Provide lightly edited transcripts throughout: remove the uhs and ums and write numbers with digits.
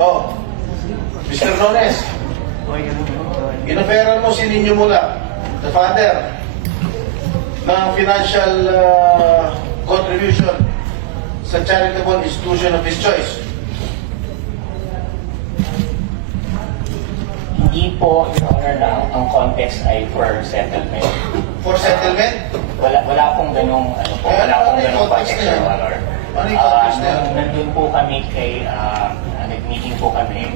Oh, Mr. Rones, inoferan mo si Ninyo Mula, the father, ng financial contribution sa charitable institution of his choice. Hindi po, Your Honor, na ang context ay for settlement. For settlement? Wala pong ganong, wala pong ganong context, Your Honor. Ano yung context na yan? Nandun po kami kay, nag-meeting po kami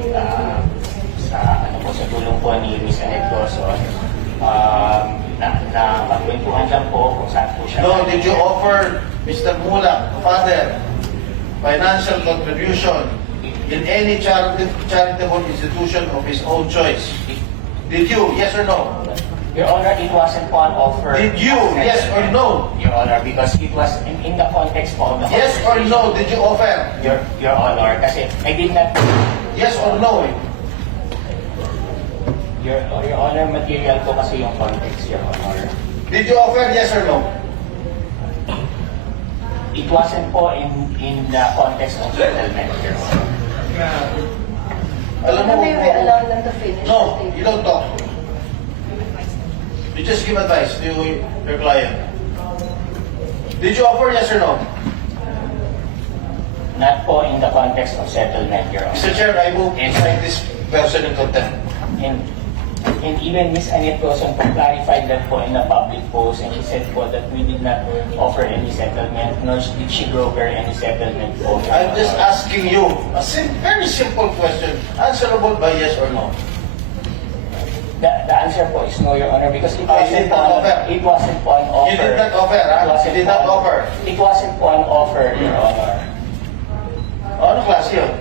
sa tulong po ni Luis Anegdoson. Pagkwentuhan lang po kung saan po siya. No, did you offer Mr. Mula, father, financial contribution in any charitable institution of his own choice? Did you? Yes or no? Your Honor, it wasn't po an offer. Did you? Yes or no? Your Honor, because it was in the context of the Yes or no? Did you offer? Your Honor, kasi I did not. Yes or no? Your Honor, material po kasi yung context, Your Honor. Did you offer? Yes or no? It wasn't po in the context of settlement, Your Honor. Alam mo, May we allow them to finish? no, you don't talk. You just give advice to your client. Did you offer? Yes or no? Not po in the context of settlement, Your Honor. Mr. Chair, I move to cite this person in contempt. And even Ms. Annette Dawson po clarified that po in a public post, and she said po that we did not offer any settlement, nor did she broker any settlement po. I'm just asking you a very simple question, answerable by yes or no. The answer po is no, Your Honor, because it You wasn't did not offer. It wasn't po an offer. You did not offer, It ha? wasn't You did po not an- offer. It wasn't po an offer, Your Honor. Ano klase yun?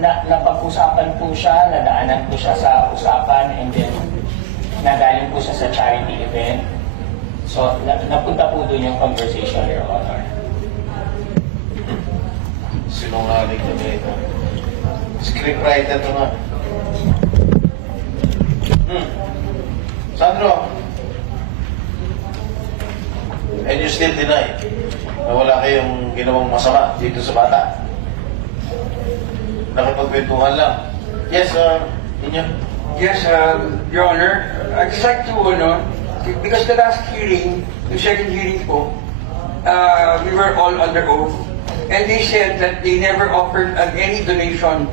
Napag-usapan po siya, nadaanan po siya sa usapan, and then nagaling po siya sa charity event. So, napunta po doon yung conversation, Your Honor. Sinungaling kami ito. Scriptwriter ito nga. Sandro, and you still deny na wala kayong ginawang masama dito sa bata? Nakipagkwentuhan lang. Yes, Ninyo. Yes, Your Honor. I'd just like to, because the last hearing, the second hearing po, we were all under oath, and they said that they never offered any donation.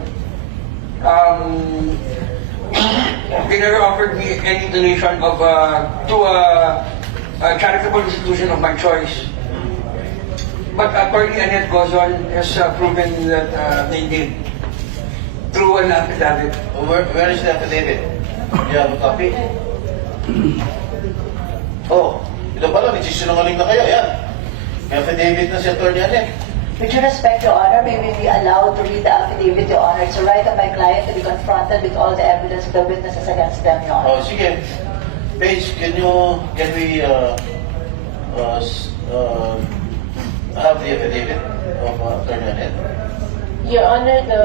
They never offered me any donation of to a charitable institution of my choice. But Attorney Annette Gozon has proven that they did through an affidavit. Where is the affidavit? You have a copy? Oh, ito pala, nagsisinungaling na kayo. Yan. May affidavit na si Atty. Annette. With due respect, Your Honor, may we be allowed to read the affidavit, Your Honor? It's a right of my client to be confronted with all the evidence of the witnesses against them, Your Oh, Honor. sige. Paige, can we have the affidavit of Atty. Annette? Your Honor, the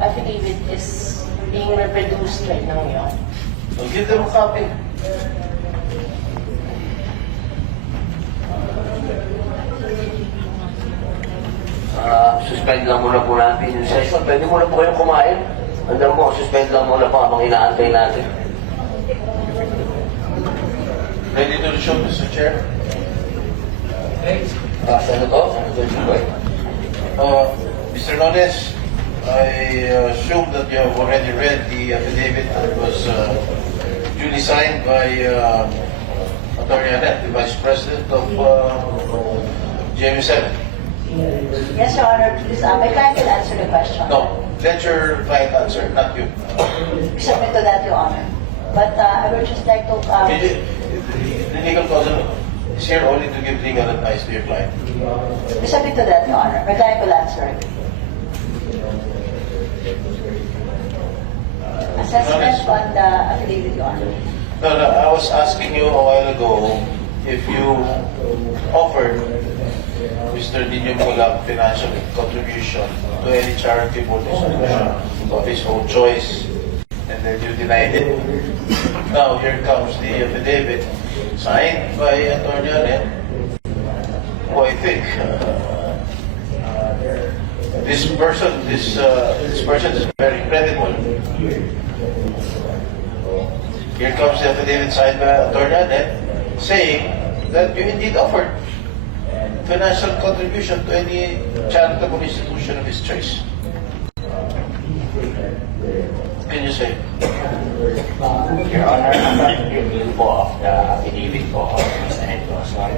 affidavit is being reproduced right now, Your Honor. So give them a copy. Suspend lang muna po natin yung session. Pwede muna po kayong kumain. Hanggang po, suspend lang muna po habang inaantay natin. Ready to resume, Mr. Chair? Senator Jinggoy. Mr. Nones, I assume that you have already read the affidavit that was duly signed by Atty. Annette, the Vice President of GMA7. Yes, Your Honor, please, my client will answer the question. No, let your client answer, not you. We submit to that, Your Honor. But I would just like to... The legal counsel is here only to give legal advice to your client. we submit to that, Your Honor. My client will answer. Assessment on the affidavit, Your Honor. No, I was asking you a while ago if you offered Mr. Nino Mula financial contribution to any charitable institution of his own choice, and then you denied it. Now here comes the affidavit signed by Atty. Annette, who I think this person is very credible. Here comes the affidavit signed by Attorney Anet saying that you indeed offered financial contribution to any charitable institution of his choice. Can you say? Your Honor, upon review po of the affidavit po of Ms. Annette Lawson,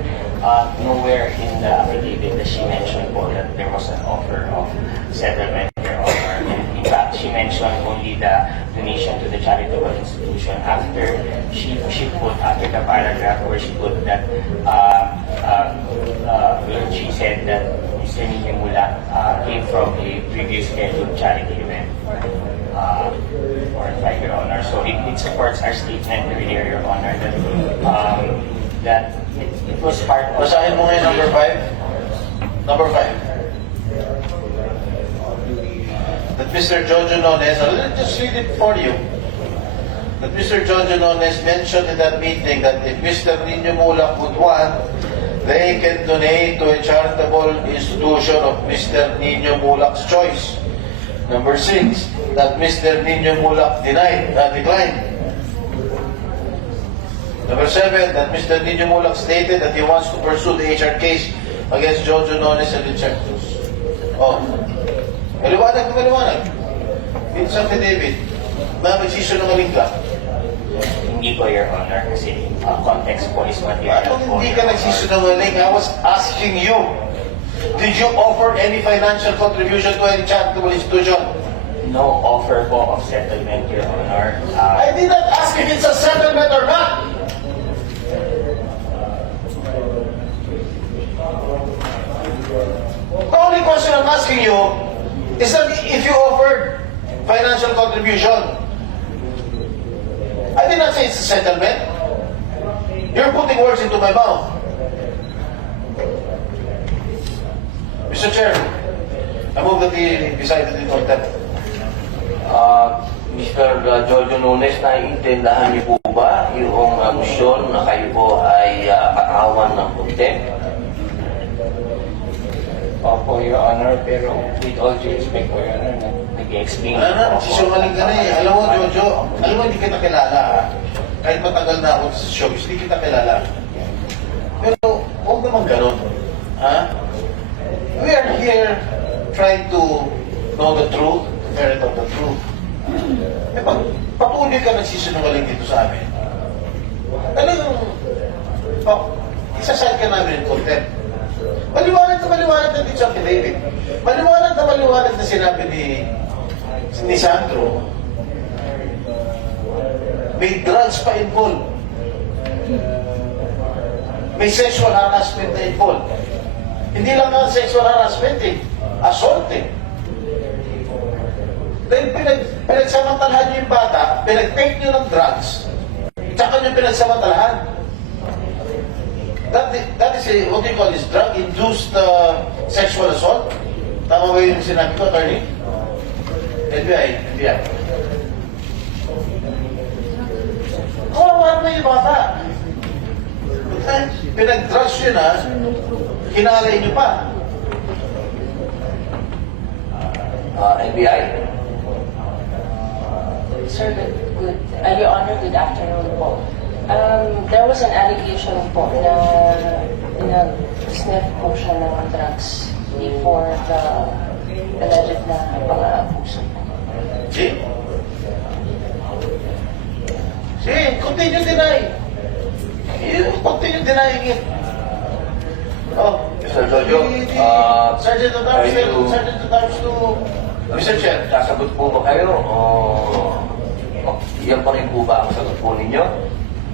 nowhere in the affidavit does she mention po that there was an offer of settlement, Your Honor. And in fact, she mentioned only the donation to the charitable institution after she put after the paragraph where she put that where she said that Mr. Nino Mula came from a previous scheduled charity event. Or by Your Honor. So it supports our statement earlier, Your Honor, that it was part of... Basahin mo ngayon number 5. Number 5. That Mr. Jojo Nones, I'll just read it for you. That Mr. Jojo Nones mentioned in that meeting that if Mr. Nino Mulak would want, they can donate to a charitable institution of Mr. Nino Mulak's choice. Number 6, that Mr. Nino Mulak declined. Number 7, that Mr. Nino Mulak stated that he wants to pursue the HR case against Jojo Nones and Richard Cruz. Oh. Maliwanag na maliwanag. Dito sa affidavit. Na magsisunungaling ka. Hindi po, Your Honor, kasi context po is material Anong po. hindi ka nagsisunungaling? I was asking you. Did you offer any financial contribution to any charitable institution? No offer po of settlement, Your Honor. I did not ask if it's a settlement or not. The only question I'm asking you is that if you offered financial contribution. I did not say it's a settlement. You're putting words into my mouth. Mr. Chair, I move that he be cited in contempt. Mr. Jojo Nunes, naiintindahan niyo po ba yung motion na kayo po ay patawan ng contempt? Opo, Your Honor, pero with all due respect po, Your Honor, nag-explain Ano na, po ako. nagsisungaling ka na eh. Alam mo, Jojo, alam mo, hindi kita kilala. Ha? Kahit matagal na ako sa showbiz, hindi kita kilala. Pero, huwag naman ganun. Ha? We are here trying to know the truth, to ferret out the truth. Eh, patuloy ka nagsisungaling dito sa amin. Talagang, isasal ka namin in contempt. Maliwanag na dito sa affidavit. Maliwanag na sinabi ni Sandro. May drugs pa involved. May sexual harassment na involved. Hindi lang ang sexual harassment eh. Assault eh. Dahil pinagsamantalahan niyo yung bata, pinag-take niyo ng drugs, tsaka niyo pinagsamantalahan. That is a, what do you call this, drug-induced sexual assault? Tama ba yung sinabi ko, attorney? FBI. Kawawa na yung bata. Pinag-drugs yun ha, kinalay niyo pa. NBI? Sir, good. Your Honor, good afternoon po. There was an allegation po na sniff po siya ng drugs before the alleged na pang-aabuso. See? Continue denying. You continue denying it. Oh, Mr. Jojo, Sergeant at Arms to Mr. Chair. sasagot po ba kayo o yan pa rin po ba ang sagot po ninyo?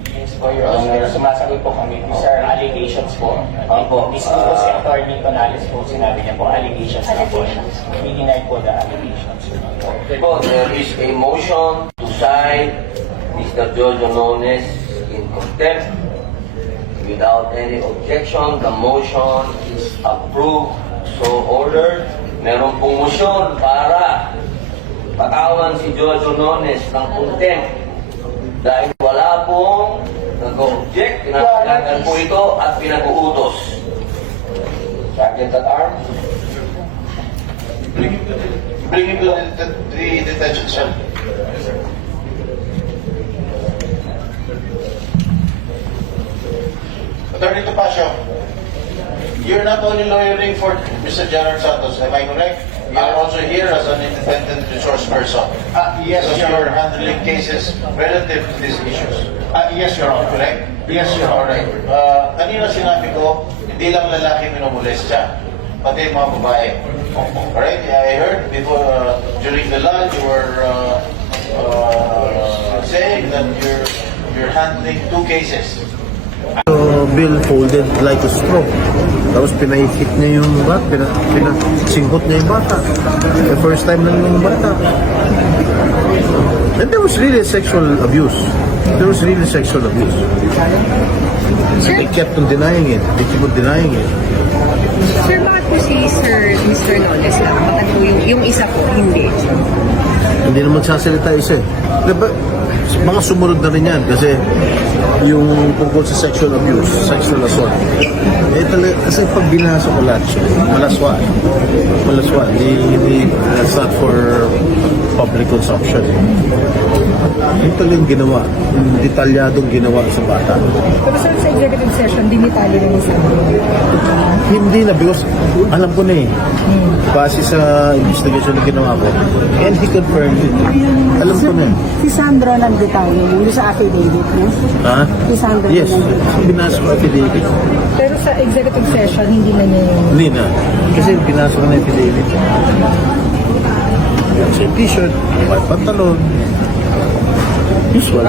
Yes po, Your Honor. Sumasagot po kami. These are allegations po. Opo. Mismo po si Attorney Tonales po, sinabi niya po, allegations na po. We deny po the allegations. Po, there is a motion to cite Mr. Jojo Nones in contempt. Without any objection, the motion is approved. So ordered. Meron pong motion para patawan si Jojo Nones ng contempt. Dahil wala pong nag-object, pinapagatan po ito at pinag-uutos. Sergeant at Arms. Bring him to the detention cell. Attorney Topacio, you're not only lawyering for Mr. Gerard Santos, am I correct? You're also here as an independent resource person. Yes, Because Your you're Honor. handling cases relative to these issues. Yes, Your Honor. Correct? Yes, Your Honor. Alright. Kanina sinabi ko, hindi lang lalaki minumulestya, pati yung mga babae. Alright? I heard before, during the lunch, you were saying that you're handling 2 cases. Bill folded like a straw. Tapos pinaikit niya yung bata, singhot niya yung bata. The first time lang yung bata. And there was really sexual abuse. There was really sexual abuse. They kept on denying it. They keep on denying it. Sir, bakit po si Mr. Nones lang? Bakit po yung isa po, hindi? Hindi naman sasalita isa eh. Diba, mga sumunod na rin yan kasi yung tungkol sa sexual abuse, sexual assault. Eh talaga, kasi pag binasa ko lahat siya, malaswa. Malaswa. Hindi, that's not for public consumption. Yung talagang ginawa, yung detalyadong ginawa sa bata. Pero sir, sa executive session, dinitali rin yung sabi. Hindi na, because alam ko na eh. Base sa investigation na ginawa ko. And he confirmed it. Alam ko na. Si Sandro nag-detalye yung sa affidavit niya. Ha? Si Sandro Yes. Binasa ko affidavit. Pero sa executive session, hindi na niya yung... Hindi na. Kasi binasa ko na affidavit. Same t-shirt, white pantalon. Usual.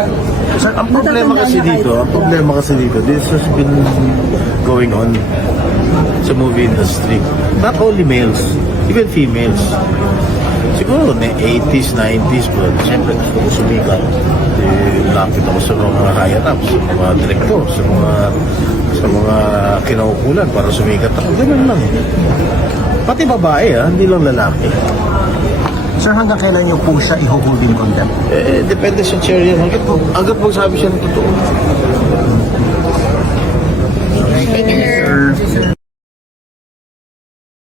Ang problema kasi dito, this has been going on sa movie industry. Not only males, even females. Siguro na 80s, 90s, but siyempre gusto ko sumikat. Lapit ako sa mga higher ups, sa mga director, sa mga kinaukulan para sumikat ako. Ganun lang. Pati babae, hindi lang lalaki. Sir, hanggang kailan niyo po siya i-hold in contempt? Depende sa chair yan. Hanggat magsabi siya ng totoo. Thank you, sir.